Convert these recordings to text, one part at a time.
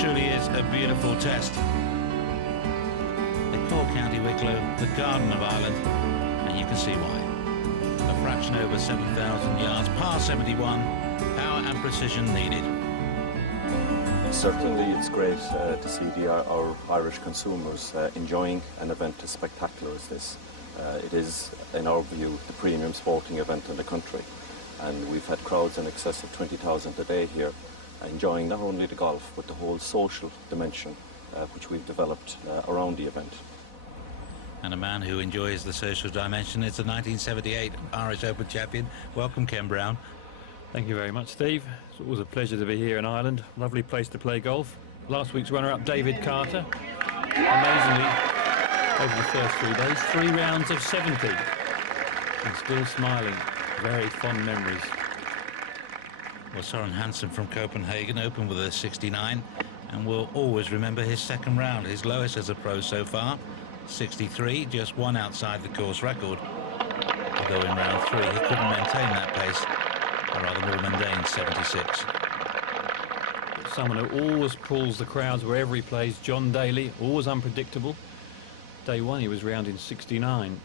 truly is a beautiful test. They call County Wicklow the Garden of Ireland, and you can see why. A fraction over 7,000 yards, par 71, power and precision needed. Certainly it's great to see our Irish consumers enjoying an event as spectacular as this. It is, in our view, the premium sporting event in the country, and we've had crowds in excess of 20,000 a day here, enjoying not only the golf but the whole social dimension which we've developed around the event. And a man who enjoys the social dimension is the 1978 Irish Open champion. Welcome, Ken Brown. Thank you very much, Steve. It's always a pleasure to be here in Ireland. Lovely place to play golf. Last week's runner-up, David Carter. Amazingly, over the first 3 days, 3 rounds of 70. And still smiling. Very fond memories. Well, Søren Hansen from Copenhagen opened with a 69, and we'll always remember his second round, his lowest as a pro so far, 63, just one outside the course record. Although in round 3 he couldn't maintain that pace, a rather more mundane 76. Someone who always pulls the crowds wherever he plays, John Daly, always unpredictable. Day 1 he was rounding 69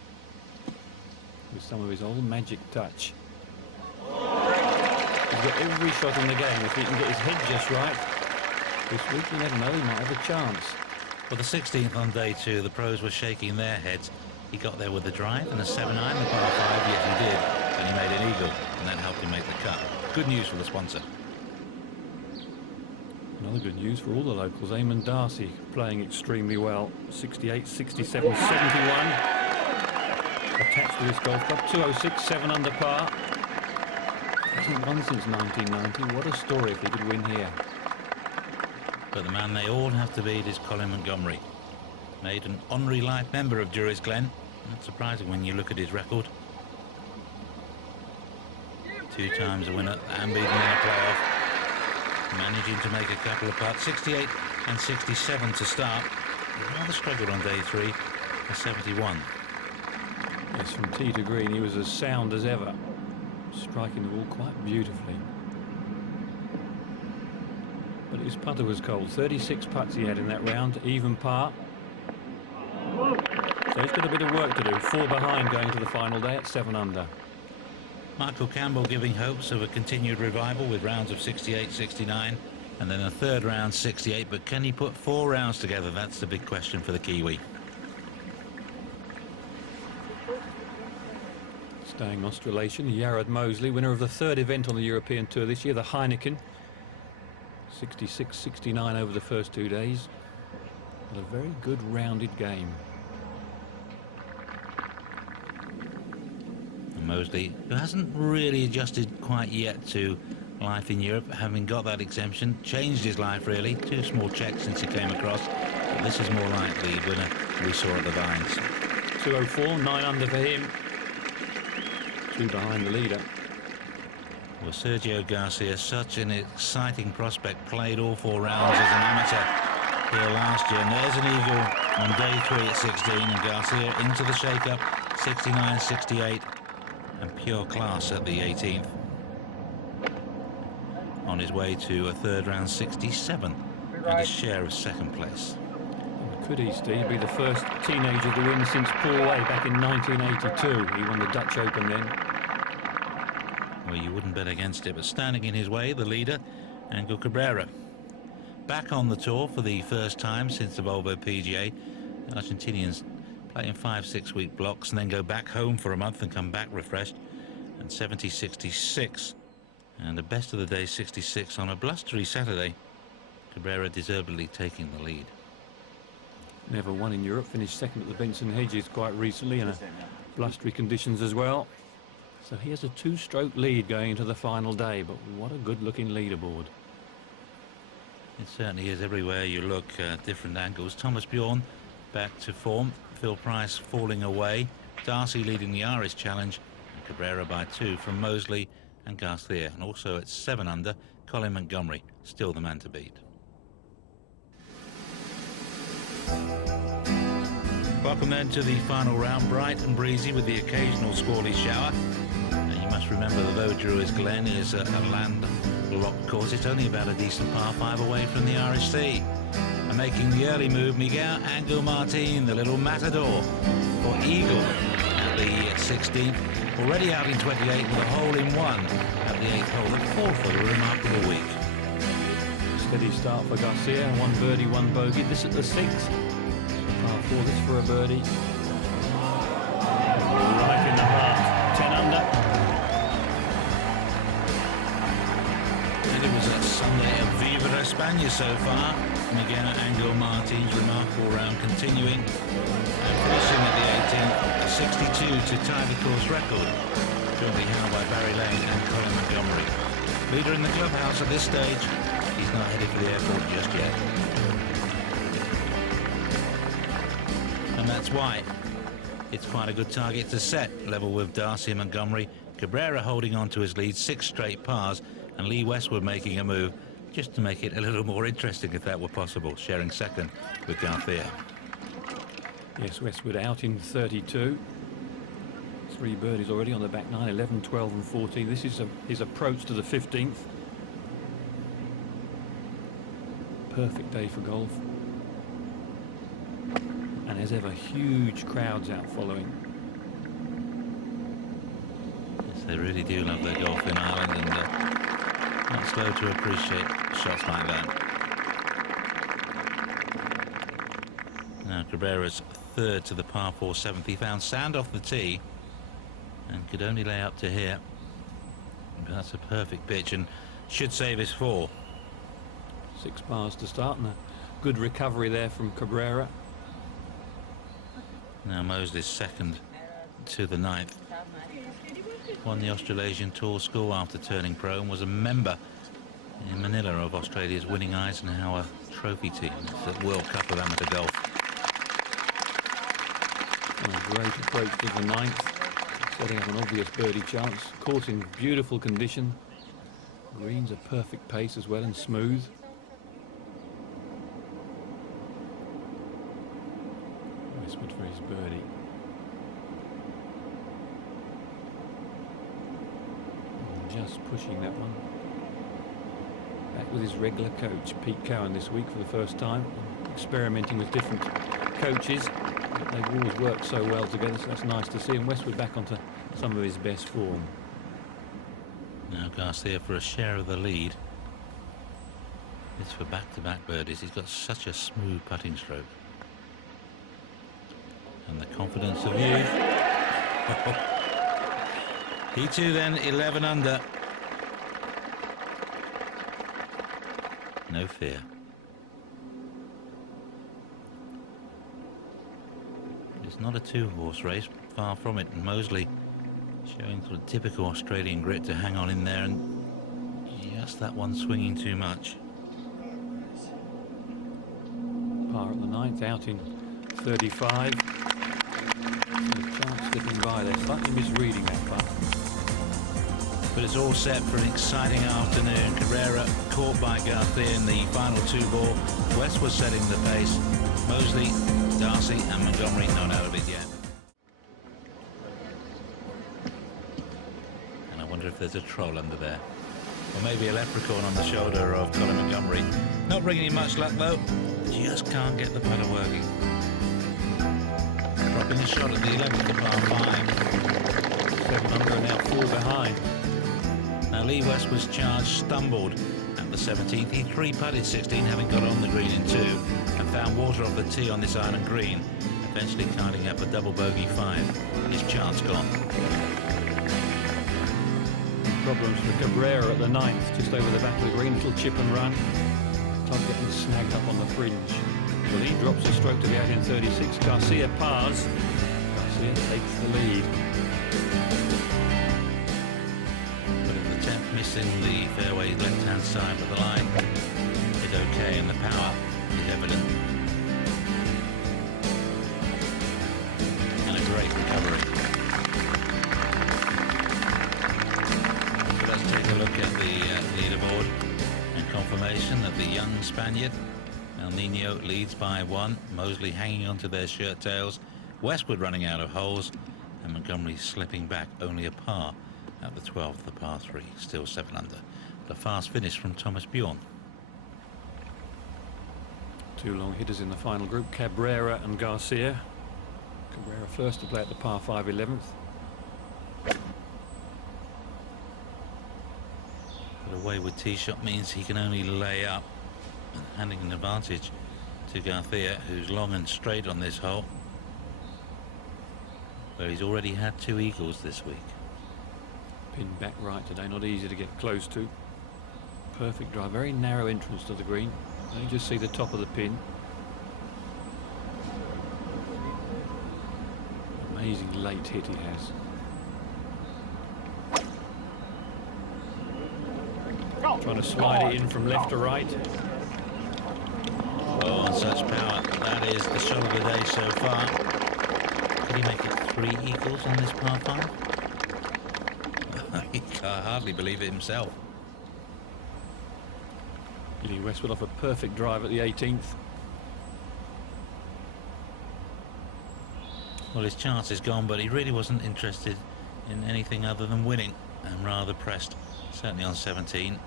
with some of his old magic touch. He's got every shot in the game. If he can get his head just right, this week you never know, he might have a chance. For the 16th on day 2, the pros were shaking their heads. He got there with a drive and a 7-iron, the par 5, yes he did, and he made an eagle, and that helped him make the cut. Good news for the sponsor. Another good news for all the locals. Eamon Darcy playing extremely well. 68, 67, 71. Attached to this golf club. 206, 7 under par. Hasn't won since 1990. What a story if he could win here. But the man they all have to beat is Colin Montgomery. Made an honorary life member of Jury's Glen. Not surprising when you look at his record. 2 times a winner and beaten in a playoff. Managing to make a couple of putts, 68 and 67 to start. He rather struggled on day 3, a 71. Yes, from tee to green he was as sound as ever, striking the ball quite beautifully. But his putter was cold. 36 putts he had in that round, even par. So he's got a bit of work to do. 4 behind going to the final day at 7 under. Michael Campbell giving hopes of a continued revival with rounds of 68, 69, and then a third round 68. But can he put 4 rounds together? That's the big question for the Kiwi. Staying Australasian, Jared Mosley, winner of the 3rd event on the European Tour this year, the Heineken. 66, 69 over the first 2 days. But a very good rounded game. Mosley, who hasn't really adjusted quite yet to life in Europe, having got that exemption, changed his life really. 2 small checks since he came across, but this is more like the winner we saw at the Vines. 204, 9 under for him. 2 behind the leader. Well, Sergio Garcia, such an exciting prospect, played all 4 rounds as an amateur here last year, and there's an eagle on day 3 at 16, and Garcia into the shake-up, 69, 68. And pure class at the 18th. On his way to a 3rd round 67 and a share of 2nd place. And could he, Steve, be the first teenager to win since Paul Way back in 1982? He won the Dutch Open then. Well, you wouldn't bet against it, but standing in his way, the leader, Angel Cabrera. Back on the tour for the first time since the Volvo PGA. The Argentinians play in 5-6 week blocks and then go back home for a month and come back refreshed. And 70, 66 and the best of the day 66 on a blustery Saturday. Cabrera deservedly taking the lead. Never won in Europe, finished 2nd at the Benson Hedges quite recently in blustery conditions as well. So he has a 2-stroke lead going into the final day, but what a good looking leaderboard. It certainly is. Everywhere you look, different angles. Thomas Bjorn back to form. Phil Price falling away. Darcy leading the Irish Challenge. And Cabrera by 2 from Mosley and Garcia. And also at 7 under, Colin Montgomery, still the man to beat. Welcome then to the final round. Bright and breezy with the occasional squally shower. And you must remember that though Drury's Glen is a land Loch, of course, it's only about a decent par 5 away from the Irish Sea. And making the early move, Miguel Angel Martin, the little matador, for eagle at the 16th. Already out in 28 with a hole in one at the 8th hole. The fourth of a remarkable week. Steady start for Garcia. 1 birdie, 1 bogey. This at the 6th. Par 4, this for a birdie. Right in the heart. 10 under. And it was a Sunday of Viva la España so far. Miguel Angel Martin's remarkable round continuing. And finishing at the 18th, a 62 to tie the course record. Jointly held by Barry Lane and Colin Montgomery. Leader in the clubhouse at this stage. He's not headed for the airport just yet. And that's why it's quite a good target to set, level with Darcy and Montgomery. Cabrera holding on to his lead, 6 straight pars, and Lee Westwood making a move just to make it a little more interesting if that were possible, sharing second with Garcia. Yes, Westwood out in 32. 3 birdies already on the back nine, 11, 12 and 14. This is his approach to the 15th. Perfect day for golf. And as ever, huge crowds out following. Yes, they really do love their golf in Ireland, and not slow to appreciate shots like that. Now Cabrera's third to the par 4 7th. He found sand off the tee and could only lay up to here. But that's a perfect pitch and should save his 4. 6 pars to start, and a good recovery there from Cabrera. Now Mosley's second to the 9th. Won the Australasian Tour School after turning pro and was a member in Manila of Australia's Winning Eisenhower Trophy team. It's the World Cup of Amateur Golf. And a great approach to the 9th, setting up an obvious birdie chance. Course in beautiful condition. Greens a perfect pace as well and smooth. Westwood for his birdie. Just pushing that one. Back with his regular coach, Pete Cowan, this week for the first time. Experimenting with different coaches. But they've always worked so well together, so that's nice to see. And Westwood back onto some of his best form. Now Garcia for a share of the lead. It's for back-to-back birdies. He's got such a smooth putting stroke. And the confidence of youth. He too then 11 under. No fear. It's not a 2-horse race, far from it. And Mosley showing sort of typical Australian grit to hang on in there, and just that one swinging too much. Par at the 9th, out in 35. The chance slipping by there, slightly misreading that putt. But it's all set for an exciting afternoon. Cabrera caught by Garcia in the final 2-ball. Westwood setting the pace. Mosley, Darcy and Montgomery not out of it yet. And I wonder if there's a troll under there. Or maybe a leprechaun on the shoulder of Colin Montgomery. Not bringing him much luck though. Just can't get the putter working. Dropping a shot at the 11th, the par 5. 7 under and now 4 behind. Now Lee Westwood's charge stumbled at the 17th. He 3-putted 16, having got on the green in 2, and found water off the tee on this island green, eventually counting up a double bogey 5. His chance gone. Problems for Cabrera at the 9th, just over the back of the green, little chip and run. Todd getting snagged up on the fringe. Well, he drops a stroke to the 8 in 36. Garcia pars. Garcia takes the lead. Missing the fairway left-hand side of the line is okay, and the power is evident. And a great recovery. So let's take a look at the leaderboard and confirmation that the young Spaniard El Nino leads by 1. Mosley hanging onto their shirt tails. Westwood running out of holes, and Montgomery slipping back only a par at the 12th, the par 3, still 7 under. The fast finish from Thomas Bjorn. Two long hitters in the final group, Cabrera and Garcia. Cabrera first to play at the par 5 11th. But a wayward tee shot means he can only lay up, handing an advantage to Garcia, who's long and straight on this hole, where he's already had 2 eagles this week. Pin back right today, not easy to get close to. Perfect drive, very narrow entrance to the green. You just see the top of the pin. Amazing late hit he has. Trying to slide it in from left to right. Oh, and such power. That is the shot of the day so far. Could he make it 3 eagles on this par 5? He can't hardly believe it himself. Lee Westwood off a perfect drive at the 18th. Well, his chance is gone, but he really wasn't interested in anything other than winning, and rather pressed, certainly on 17.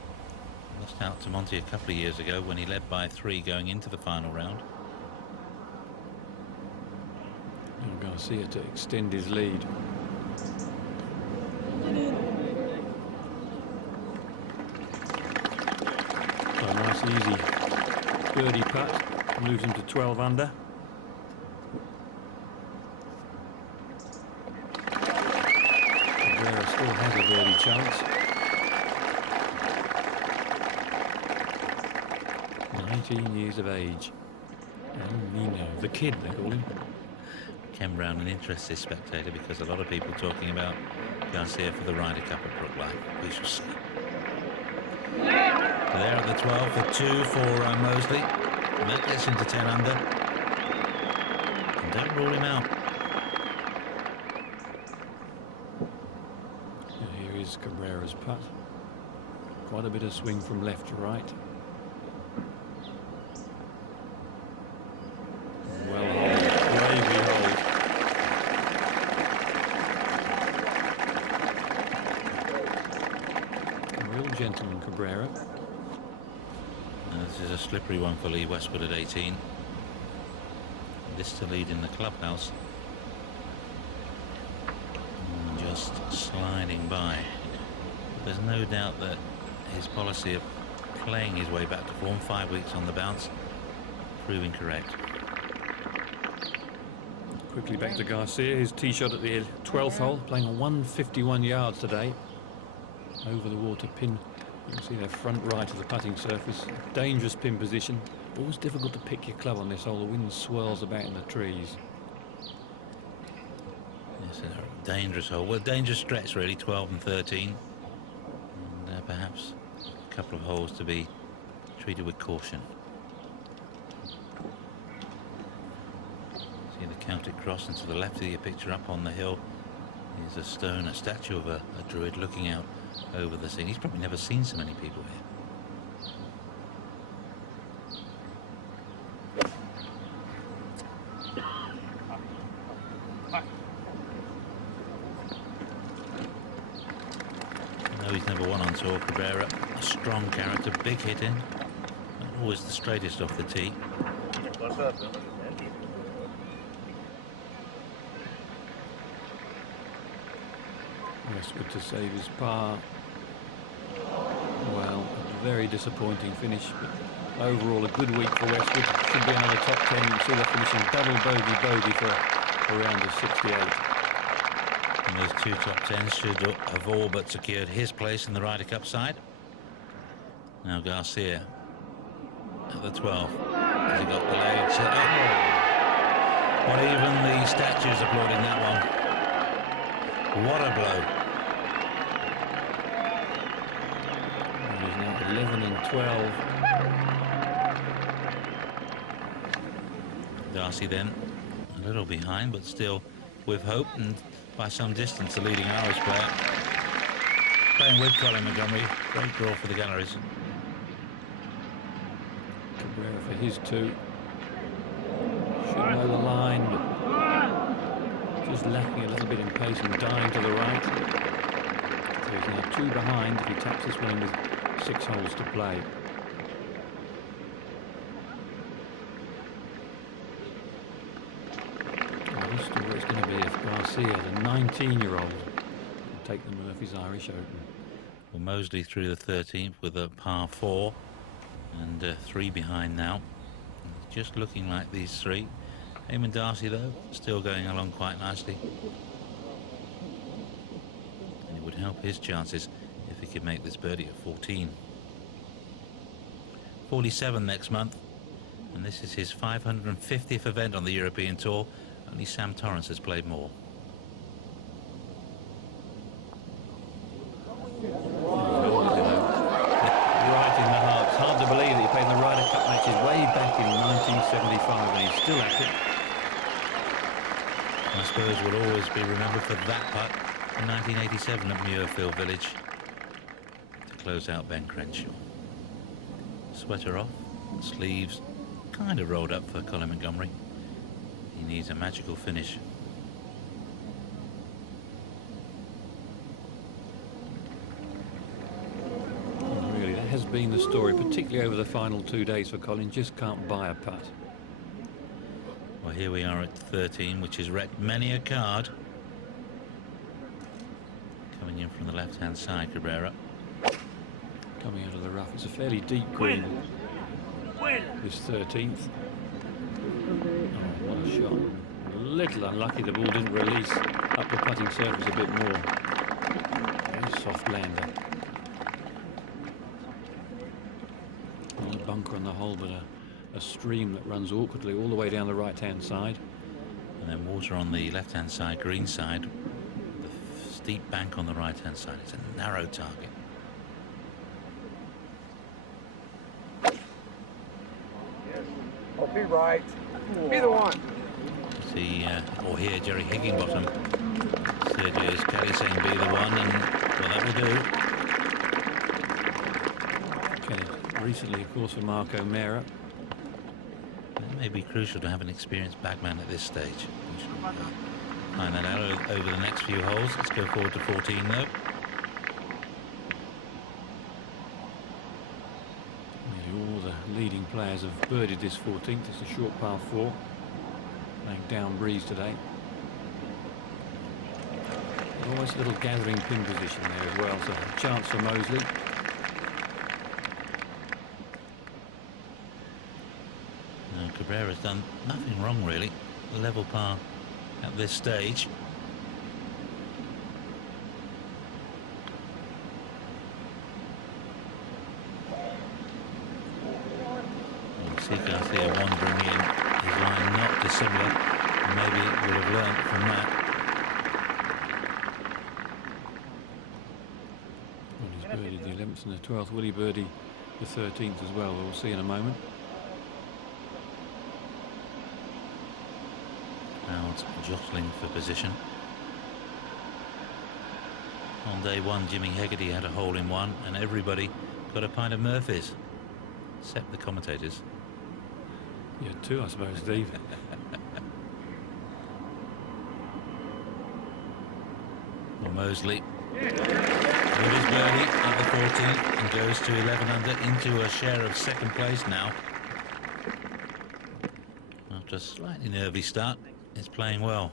Lost out to Monty a couple of years ago when he led by 3 going into the final round. Garcia to extend his lead. A nice easy birdie putt, moves him to 12 under. Cabrera still has a birdie chance. 19 years of age. El Nino, the kid they call him. Ken Brown, an interested spectator, because a lot of people talking about Garcia for the Ryder Cup at Brookline. We shall see. There at the 12 for 2 for Mosley. And that gets him to 10 under. And don't rule him out. And here is Cabrera's putt. Quite a bit of swing from left to right. Well hold, bravely hold. A real gentleman, Cabrera. This is a slippery one for Lee Westwood at 18. This to lead in the clubhouse. Just sliding by. But there's no doubt that his policy of playing his way back to form, 5 weeks on the bounce, proving correct. Quickly back to Garcia, his tee shot at the 12th hole, playing on 151 yards today. Over the water pin. You can see their front right of the putting surface. Dangerous pin position. Always difficult to pick your club on this hole. The wind swirls about in the trees. Yes, a dangerous hole. Well, dangerous stretch really, 12 and 13. And perhaps a couple of holes to be treated with caution. See the Celtic cross, and to the left of your picture up on the hill is a stone, a statue of a druid looking out over the scene. He's probably never seen so many people here. No, he's never won on tour, Cabrera. A strong character, big hitting, not always the straightest off the tee. Westwood to save his par. Well, a very disappointing finish, but overall a good week for Westwood. Should be another top 10. You can see they're finishing double bogey for a round of 68. And those 2 top 10s should have all but secured his place in the Ryder Cup side. Now Garcia at the 12. Has he got the legs? Oh. Well, even the statues applauding that one. What a blow. 11 and 12. Darcy then a little behind, but still with hope, and by some distance the leading Irish player. Playing with Colin Montgomery. Great draw for the galleries. Cabrera for his 2. Should know the line, but just lacking a little bit in pace and dying to the right. So he's now 2 behind if he taps this one in with 6 holes to play. What a story it's going to be if Garcia, the 19-year-old, will take the Murphy's Irish Open. Well, Mosley through the 13th with a par 4 and 3 behind now. Just looking like these three. Eamon Darcy, though, still going along quite nicely. And it would help his chances if he could make this birdie at 14. 47 next month, and this is his 550th event on the European Tour. Only Sam Torrance has played more. Right in the heart. It's hard to believe that he played in the Ryder Cup matches way back in 1975 and he's still at it. I suppose will always be remembered for that putt in 1987 at Muirfield Village to close out Ben Crenshaw. Sweater off, sleeves kind of rolled up for Colin Montgomery. He needs a magical finish. Really, that has been the story, particularly over the final 2 days for Colin. Just can't buy a putt. Well, here we are at 13, which has wrecked many a card. Coming in from the left-hand side, Cabrera. Coming out of the rough. It's a fairly deep green. This 13th. Oh, what a shot. A little unlucky the ball didn't release up the putting surface a bit more. Very soft lander. Not a bunker on the hole, but a stream that runs awkwardly all the way down the right-hand side. And then water on the left-hand side, green side. The steep bank on the right-hand side. It's a narrow target. Oh, be right. Be the one. See, or hear Jerry Higginbottom. Sergio's caddy saying be the one, and well, that will do. Okay. Recently, of course, for Mark O'Meara. It may be crucial to have an experienced bagman at this stage. We shall find that out over the next few holes. Let's go forward to 14, though. All the leading players have birdied this 14th. It's a short par 4. Playing down breeze today. Always a little gathering pin position there as well, so a chance for Mosley. Now, Cabrera's done nothing wrong, really. A level par at this stage. See Garcia wandering in, his line not dissimilar, and maybe would have learnt from that. Well, he's birdied the 11th and the 12th. Will he birdie the 13th as well? We'll see in a moment. Crowds jostling for position. On day one, Jimmy Hegarty had a hole-in-one, and everybody got a pint of Murphy's, except the commentators. Yeah, 2, I suppose, Steve. Well, Mosley with his birdie at the 14th and goes to 11 under into a share of second place now. After a slightly nervy start, he's playing well.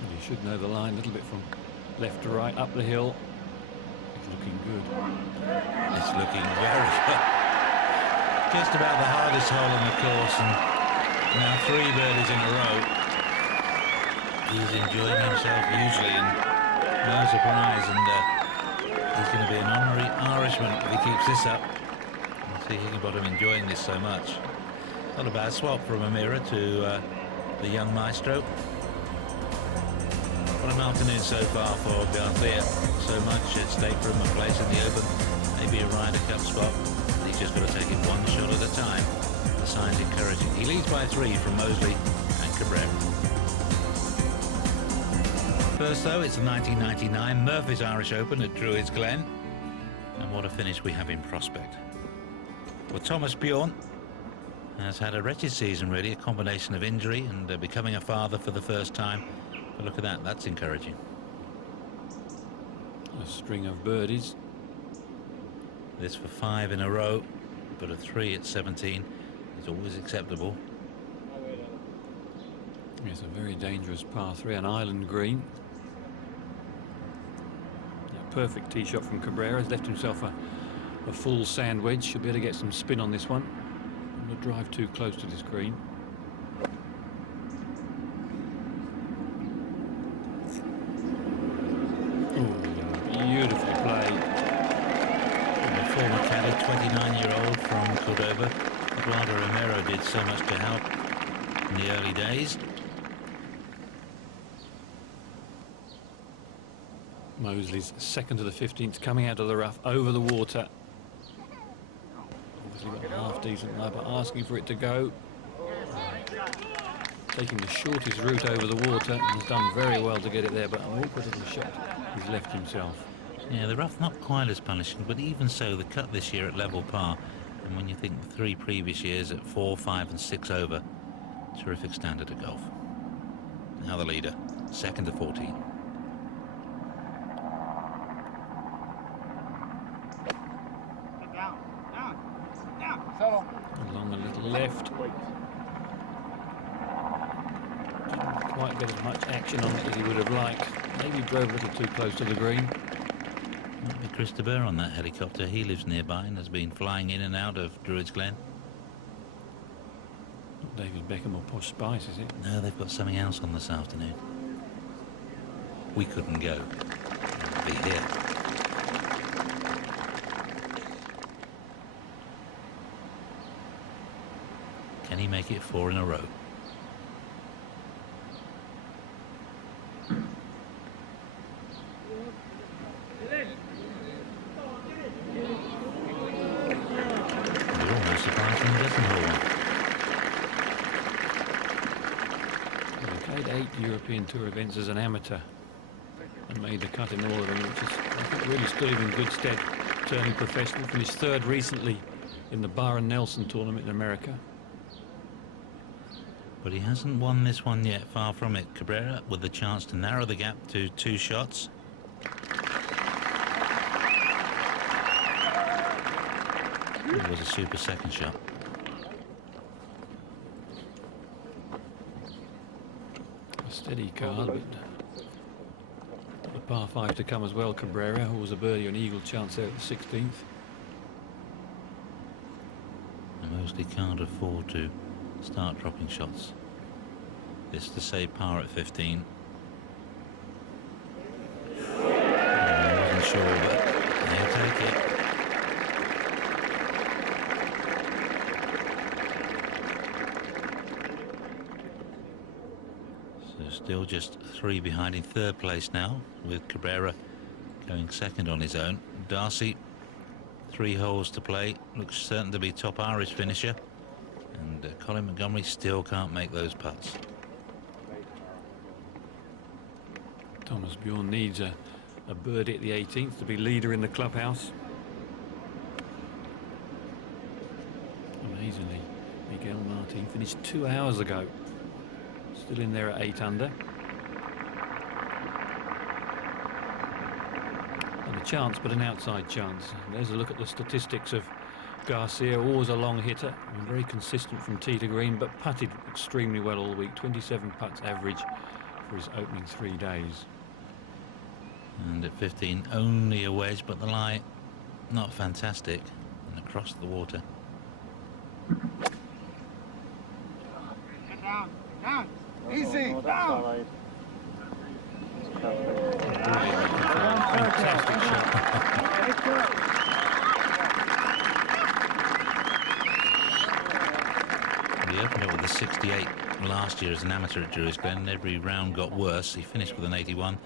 And you should know the line a little bit from left to right, up the hill. It's looking good. It's looking very good. Just about the hardest hole on the course, and now 3 birdies in a row. He's enjoying himself hugely, and no surprise, and he's going to be an honorary Irishman if he keeps this up. You see Higginbottom enjoying this so much. Not a bad swap from O'Meara to the young maestro. What an afternoon so far for Garcia. So much at stake for him, a place in the Open, maybe a Ryder Cup spot. He's just got to take it one shot at a time. The signs encouraging. He leads by 3 from Mosley and Cabrera. First, though, it's the 1999 Murphy's Irish Open at Druids Glen. And what a finish we have in prospect. Well, Thomas Bjorn has had a wretched season, really, a combination of injury and becoming a father for the first time. But look at that, that's encouraging. A string of birdies. This for 5 in a row, but a 3 at 17 is always acceptable. It's a very dangerous par 3, an island green. A perfect tee shot from Cabrera. Has left himself a full sand wedge. Should be able to get some spin on this one. Not drive too close to this green. Ooh, beautifully played. And the former caddy, 29-year-old from Cordoba, Eduardo Romero, did so much to help in the early days. Mosley's second to the 15th, coming out of the rough, over the water. Obviously got half decent lie, but asking for it to go. Taking the shortest route over the water, and has done very well to get it there, but an awkward little shot he's left himself. Yeah, the rough not quite as punishing, but even so, the cut this year at level par, and when you think the 3 previous years at 4, 5 and 6 over, terrific standard of golf. Now the leader, second to 14. Along a little left. Didn't quite get as much action on it as he would have liked. Maybe drove a little too close to the green. Might be Chris de Burgh on that helicopter. He lives nearby and has been flying in and out of Druids Glen. Not David Beckham or Posh Spice, is it? No, they've got something else on this afternoon. We couldn't go. We'll be here. Can he make it 4 in a row? You're almost surprised when he doesn't hold one. He played 8 European Tour events as an amateur and made the cut in all of them, which is, I think, really stood him in good stead. Turning professional, finished 3rd recently in the Byron Nelson tournament in America. But he hasn't won this one yet, far from it. Cabrera with the chance to narrow the gap to 2 shots. It was a super second shot. A steady card, but a par 5 to come as well. Cabrera, who was a birdie on eagle chance there at the 16th. A Mosley can't afford to start dropping shots. This to save par at 15. I wasn't sure, but they'll take it. So still just 3 behind in 3rd place now, with Cabrera going 2nd on his own. Darcy, 3 holes to play, looks certain to be top Irish finisher. And Colin Montgomery still can't make those putts. Thomas Bjorn needs a birdie at the 18th to be leader in the clubhouse. Amazingly, Miguel Martin finished 2 hours ago. Still in there at 8 under. And a chance, but an outside chance. And there's a look at the statistics of Garcia, always a long hitter, and very consistent from tee to green, but putted extremely well all week. 27 putts average for his opening 3 days. And at 15, only a wedge, but the lie not fantastic. And across the water. Get down. Down. Easy. Down. Fantastic shot. He opened up with a 68 last year as an amateur at Druids Glen, and every round got worse. He finished with an 81.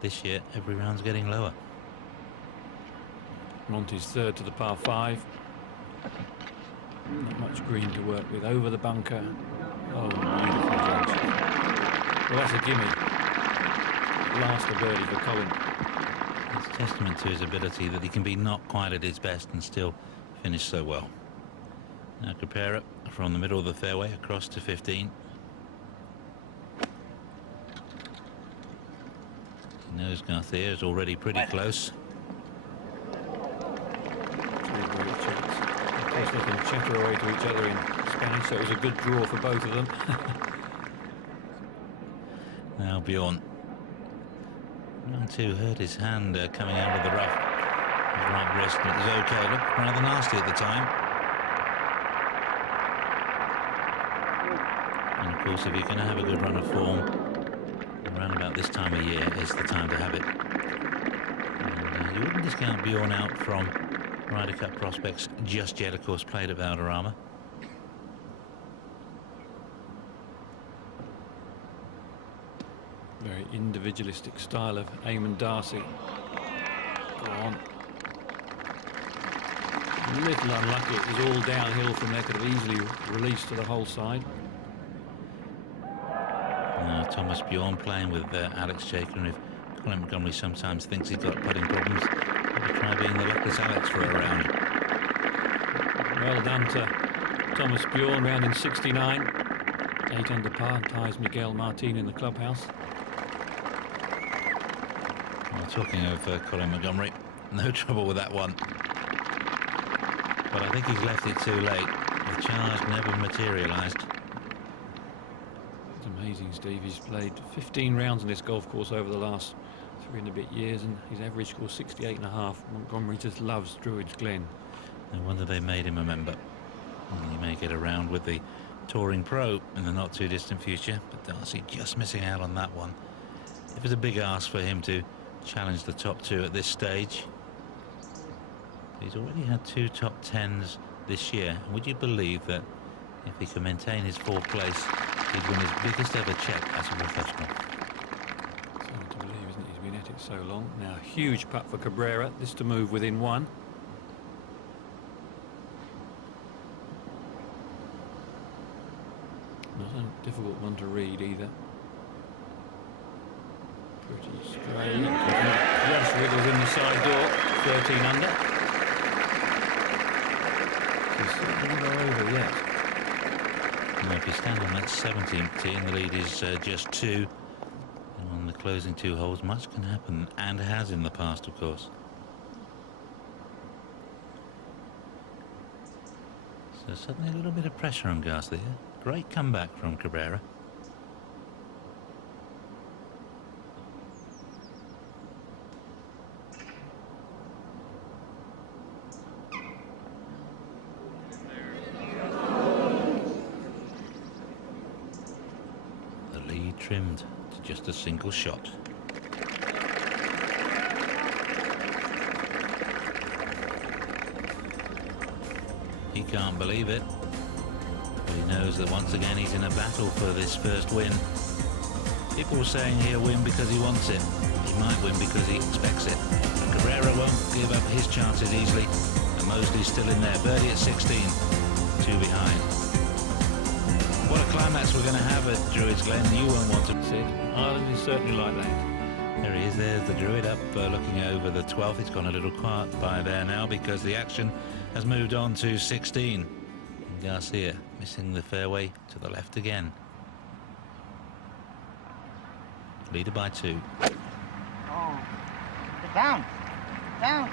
This year, every round's getting lower. Monty's 3rd to the par 5. Not much green to work with. Over the bunker. Oh, beautiful judge. Well, that's a gimme. Last a birdie for Colin. It's testament to his ability that he can be not quite at his best and still finish so well. Now Cabrera from the middle of the fairway across to 15. knows Garcia is already pretty close. Two great chats. Of course, they can chatter away to each other in Spanish, so it was a good draw for both of them. Now Bjorn. Round 2 hurt his hand coming out of the rough. His right wrist, it was okay. Looked rather nasty at the time. And of course, if you're going to have a good run of form, around about this time of year is the time to have it. And you wouldn't discount Bjorn out from Ryder Cup prospects just yet. Of course, played at Valderrama. Very individualistic style of Eamon Darcy. Go on. A little unlucky. It was all downhill from there. Could have easily released to the whole side. Thomas Bjorn playing with Alex Jacob. And if Colin Montgomery sometimes thinks he's got putting problems, maybe try being the luckless Alex for a round. Well done to Thomas Bjorn, round in 69. 8 under par, ties Miguel Martin in the clubhouse. Well, talking of Colin Montgomery, no trouble with that one. But I think he's left it too late. The charge never materialised. It's amazing, Steve. He's played 15 rounds on this golf course over the last 3 and a bit years, and his average score 68.5. Montgomery just loves Druids Glen. No wonder they made him a member. And he may get around with the touring pro in the not too distant future, but Darcy just missing out on that one. It was a big ask for him to challenge the top 2 at this stage. He's already had 2 top 10s this year. Would you believe that if he can maintain his 4th place, he'd win his biggest ever check as a professional? It's hard to believe, isn't it? He's been at it so long. Now, a huge putt for Cabrera. This to move within 1. Not a difficult one to read either. Pretty straight. Just wiggles in the side door. 13 under. He's certainly not over yet. Well, if you stand on that 17th tee and the lead is just 2, and on the closing 2 holes, much can happen, and has in the past, of course. So suddenly a little bit of pressure on Garcia. Great comeback from Cabrera. The lead trimmed to just a single shot. He can't believe it. But he knows that once again he's in a battle for this first win. People were saying he'll win because he wants it. He might win because he expects it. But Cabrera won't give up his chances easily. And Mosley's still in there. Birdie at 16. 2 behind. What a climax we're going to have at Druids Glen. You won't want to see it. Ireland is certainly like that. There he is. There's the Druid up looking over the 12th. It's gone a little quiet by there now because the action has moved on to 16. And Garcia missing the fairway to the left again. Leader by 2. Oh, down, down.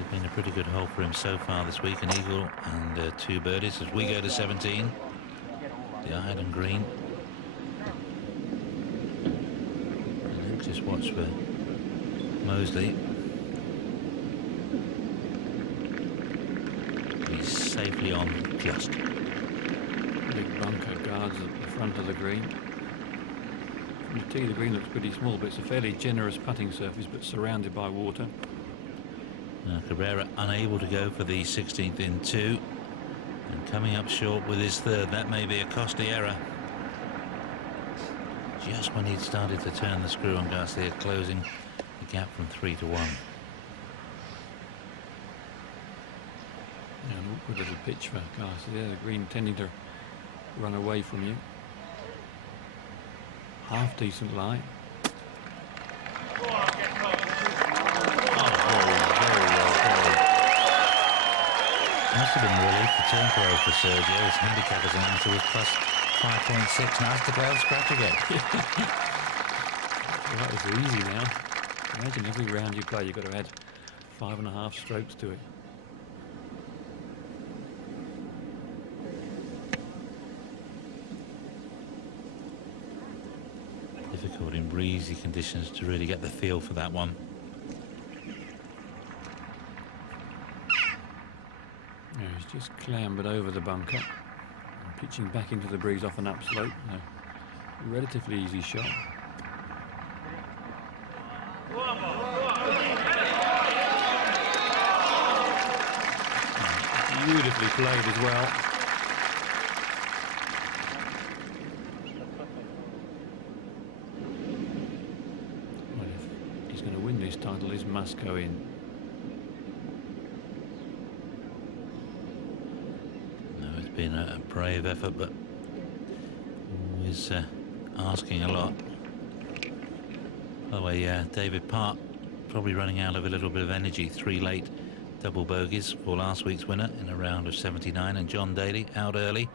It's been a pretty good hole for him so far this week. An eagle and 2 birdies as we go to 17. The island green. An anxious watch for Mosley. He's safely on just. Big bunker guards at the front of the green. From the tee, the green looks pretty small, but it's a fairly generous putting surface, but surrounded by water. Cabrera unable to go for the 16th in 2. And coming up short with his 3rd. That may be a costly error. Just when he'd started to turn the screw on Garcia, closing the gap from 3 to 1. Yeah, an awkward little pitch for Garcia. The green tending to run away from you. Half decent lie. Must have been a relief to turn pro for Sergio. His handicap as an amateur was plus 5.6. Nice to play on scratch again. Well, that was easy now. Imagine every round you play, you've got to add 5.5 strokes to it. Difficult in breezy conditions to really get the feel for that one. Yeah, he's just clambered over the bunker and pitching back into the breeze off an upslope. A relatively easy shot. Beautifully played as well. Well, if he's going to win this title, this must go in. No, it's been a brave effort, but always asking a lot. By the way, David Park probably running out of a little bit of energy. 3 late double bogeys for last week's winner in a round of 79, and John Daly out early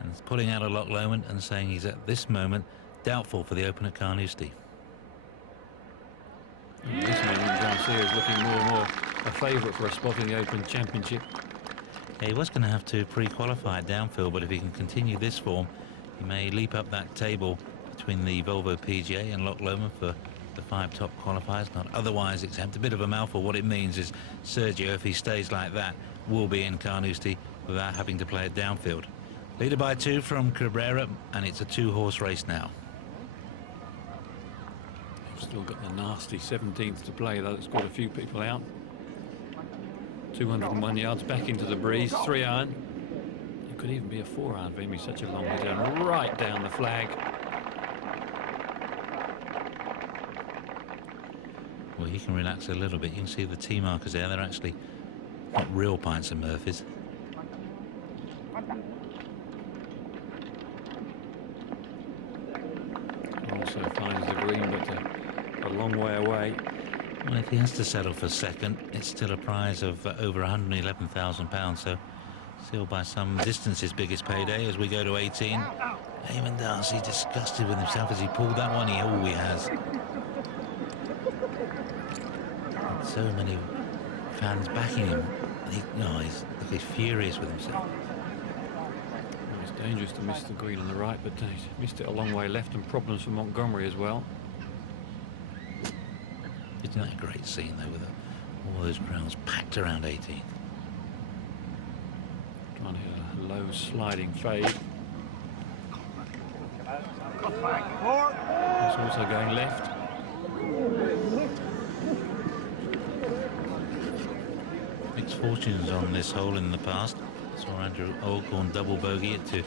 and pulling out of Loch Lomond and saying he's at this moment doubtful for the Open at Carnoustie. This man, Garcia, is looking more and more a favourite for a spot in the Open Championship. Yeah, he was going to have to pre-qualify at downfield, but if he can continue this form, he may leap up that table between the Volvo PGA and Loch Lomond for the 5 top qualifiers, not otherwise exempt. A bit of a mouthful. What it means is Sergio, if he stays like that, will be in Carnoustie without having to play it downfield. Leader by 2 from Cabrera, and it's a 2-horse race now. Still got the nasty 17th to play, though. It's got a few people out. 201 yards back into the breeze, 3-iron. It could even be a 4-iron for him. He's such a long way down, right down the flag. Well, he can relax a little bit. You can see the T markers there. They're actually not real pints of Murphys. Also finds the green, but a long way away. Well, if he has to settle for second, it's still a prize of over £111,000. So still by some distance his biggest payday as we go to 18. Eamon Darcy disgusted with himself as he pulled that one. He has. So many fans backing him. He's furious with himself. Well, it's dangerous to miss the green on the right, but he's missed it a long way left, and problems for Montgomery as well. Isn't that a great scene, though, with all those crowds packed around 18? Trying to hit a low sliding fade. It's also going left. Mixed fortunes on this hole in the past. Saw Andrew Olcorn double bogey it to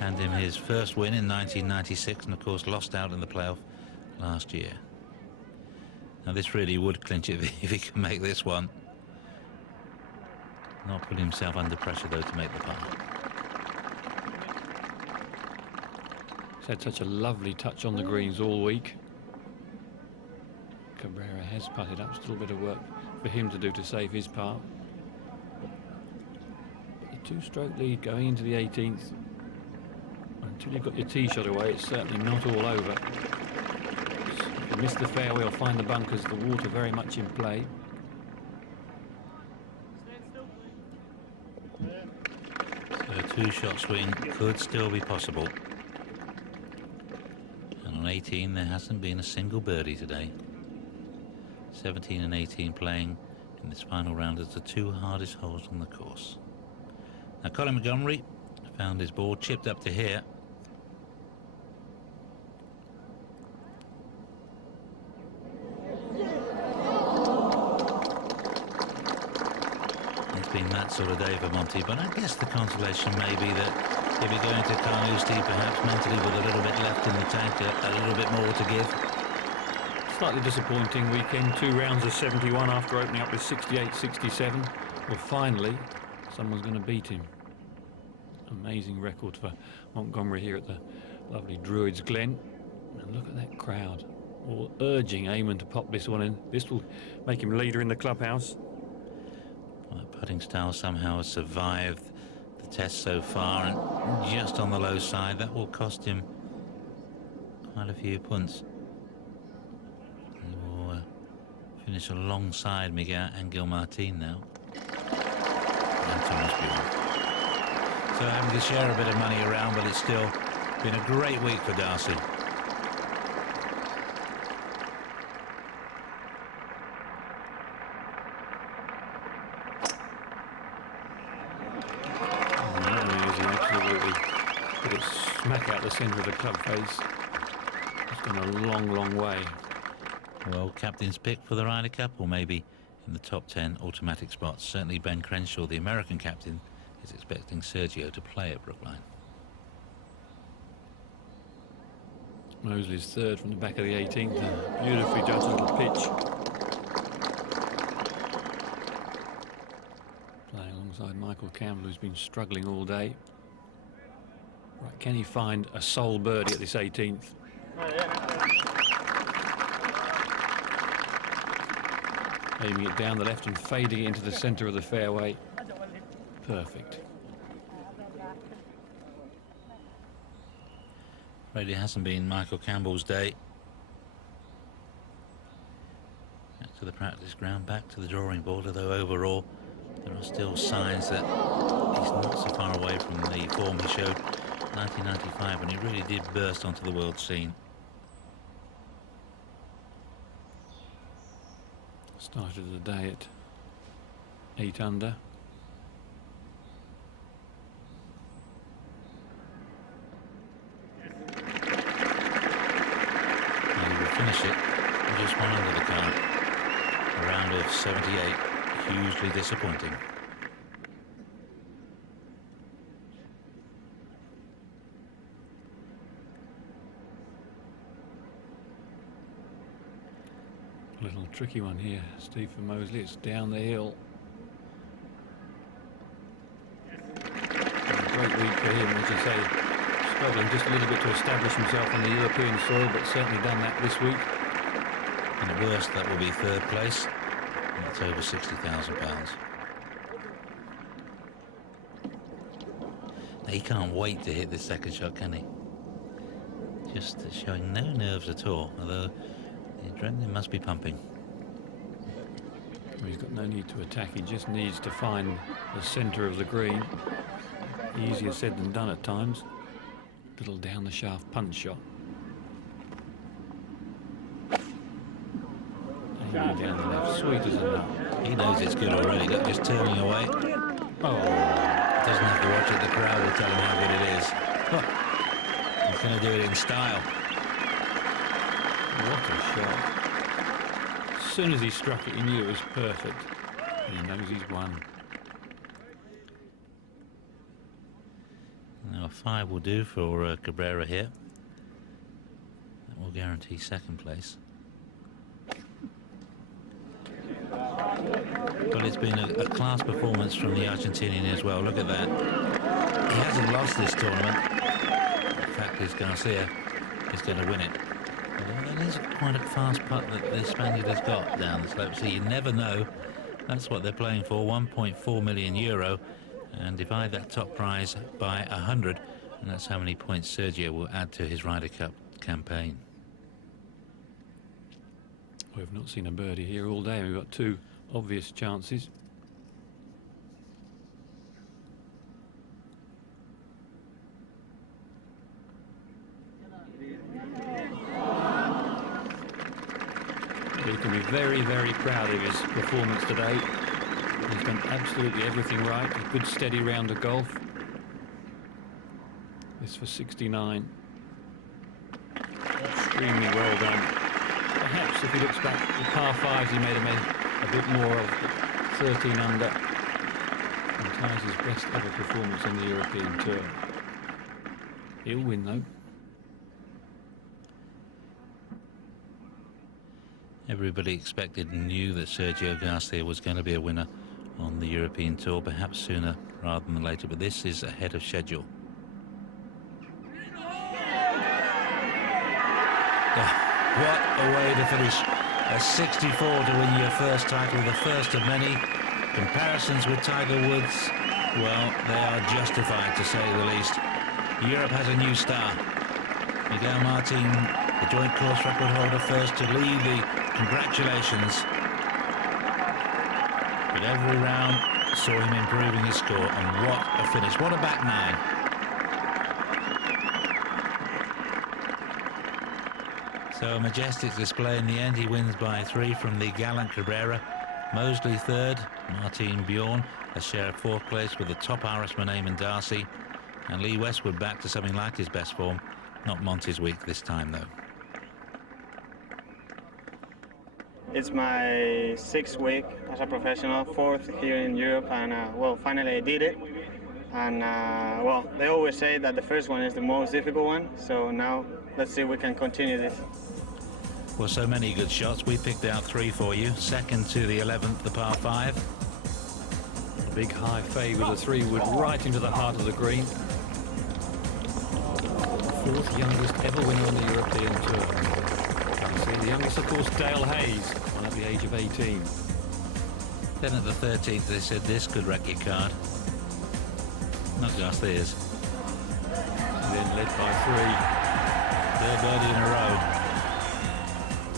hand him his first win in 1996, and of course lost out in the playoff last year. Now this really would clinch it if he can make this one. Not putting himself under pressure though to make the putt. He's had such a lovely touch on the greens all week. Cabrera has putted up. Still a bit of work for him to do to save his part. But the 2-stroke lead going into the 18th. Until you've got your tee shot away, it's certainly not all over. If you miss the fairway or find the bunkers, the water very much in play. So a 2-shot swing could still be possible. And on 18 there hasn't been a single birdie today. 17 and 18 playing in this final round as the 2 hardest holes on the course. Now Colin Montgomery found his ball chipped up to here. It's been that sort of day for Monty, but I guess the consolation may be that he'll be going to Carnoustie perhaps mentally with a little bit left in the tank, a little bit more to give. Slightly disappointing weekend. 2 rounds of 71 after opening up with 68-67. Well, finally, someone's going to beat him. Amazing record for Montgomery here at the lovely Druids Glen. And look at that crowd, all urging Eamon to pop this one in. This will make him leader in the clubhouse. Well, that Putting style somehow has survived the test so far, and just on the low side. That will cost him quite a few punts. He will finish alongside Miguel Angel Martin now. And Thomas Bjorn. So having to share a bit of money around, but it's still been a great week for Darcy. Smack out the centre of the club face. It's gone a long, long way. Well, captain's pick for the Ryder Cup, or maybe in the top 10 automatic spots. Certainly Ben Crenshaw, the American captain, is expecting Sergio to play at Brookline. Mosley's third from the back of the 18th. A beautifully judged little pitch. Playing alongside Michael Campbell, who's been struggling all day. Right, can he find a sole birdie at this 18th? Aiming it down the left and fading it into the centre of the fairway. Perfect. Really hasn't been Michael Campbell's day. Back to the practice ground, back to the drawing board, although overall there are still signs that he's not so far away from the form he showed 1995 when he really did burst onto the world scene. Started the day at 8 under. And he will finish it with just one under the card. A round of 78, hugely disappointing. Little tricky one here, Steve, for Mosley. It's down the hill. And a great week for him, as you say, struggling just a little bit to establish himself on the European soil, but certainly done that this week. And at worst, that will be third place. And that's over £60,000. He can't wait to hit this second shot, can he? Just showing no nerves at all, although the adrenaline must be pumping. Well, he's got no need to attack, he just needs to find the centre of the green. Easier said than done at times. Little down the shaft punch shot. Aiming down the left, sweet as a nut. He knows it's good already, just turning away. Oh, Doesn't have to watch it, the crowd will tell him how good it is. Oh, he's going to do it in style. what a shot. As soon as he struck it, he knew it was perfect. He knows he's won. Now a 5 will do for Cabrera here. That will guarantee second place. But it's been a class performance from the Argentinian as well. Look at that. He hasn't lost this tournament. In fact, this Garcia is going to win it. But that is quite a fast putt that the Spaniard has got down the slope. So you never know. That's what they're playing for, €1.4 million. And divide that top prize by 100. And that's how many points Sergio will add to his Ryder Cup campaign. We've not seen a birdie here all day. We've got two obvious chances. He can be very, very proud of his performance today. He's done absolutely everything right. A good steady round of golf. This for 69. Extremely well done. Perhaps if he looks back, the par fives he may have made a bit more of. 13 under. And ties his best ever performance on the European Tour. He'll win though. Everybody expected and knew that Sergio Garcia was going to be a winner on the European Tour, perhaps sooner rather than later, but this is ahead of schedule. What a way to finish. A 64 to win your first title, the first of many. Comparisons with Tiger Woods, well, they are justified to say the least. Europe has a new star. Miguel Martin, the joint course record holder, first to lead the congratulations. But every round saw him improving his score, and what a finish, what a back nine. So a majestic display in the end. He wins by 3 from the gallant Cabrera. Mosley third, Martin Bjorn a share of 4th place with the top Irishman Eamon Darcy, and Lee Westwood back to something like his best form. Not Monty's week this time though. It's my 6th week as a professional, 4th here in Europe, and well, finally I did it. And well, they always say that the first one is the most difficult one, so now let's see if we can continue this. Well, so many good shots. We picked out 3 for you. Second to the 11th, the par 5. A big high fade with a 3-wood right into the heart of the green. 4th youngest ever winner on the European Tour. You see, the youngest, of course, Dale Hayes, at the age of 18. Then at the 13th, they said this could wreck your card. Not Garcia's. Then led by 3. Third birdie in a row.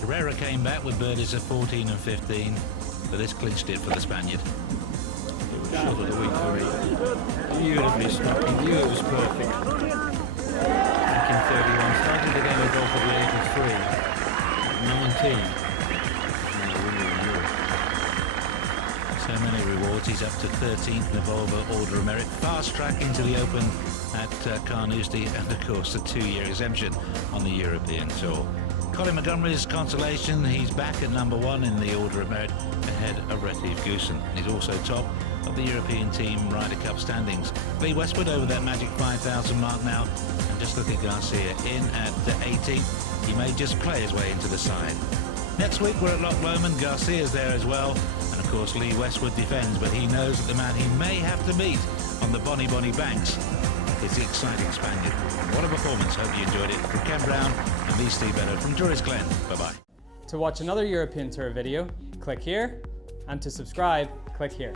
Herrera came back with birdies of 14 and 15, but this clinched it for the Spaniard. It was shot of the week for me. Beautifully struck. He knew it was perfect. Back in 31, started the game of golf at the age of 3. 19. And the winner in Europe. So many rewards. He's up to 13th in the Volvo Order of Merit. Fast track into the Open at Carnoustie, and of course a 2-year exemption on the European Tour. Colin Montgomery's consolation, he's back at number 1 in the Order of Merit ahead of Retief Goosen. He's also top of the European Team Ryder Cup standings. Lee Westwood over that magic 5,000 mark now, and just look at Garcia in at 18th. He may just play his way into the side. Next week we're at Loch Lomond. Garcia's there as well, and of course Lee Westwood defends, but he knows that the man he may have to meet on the Bonnie Banks is the exciting Spaniard. What a performance. Hope you enjoyed it. From Ken Brown and me, Steve Beddoe, from Juris Glen. Bye-bye. To watch another European Tour video, click here, and to subscribe, click here.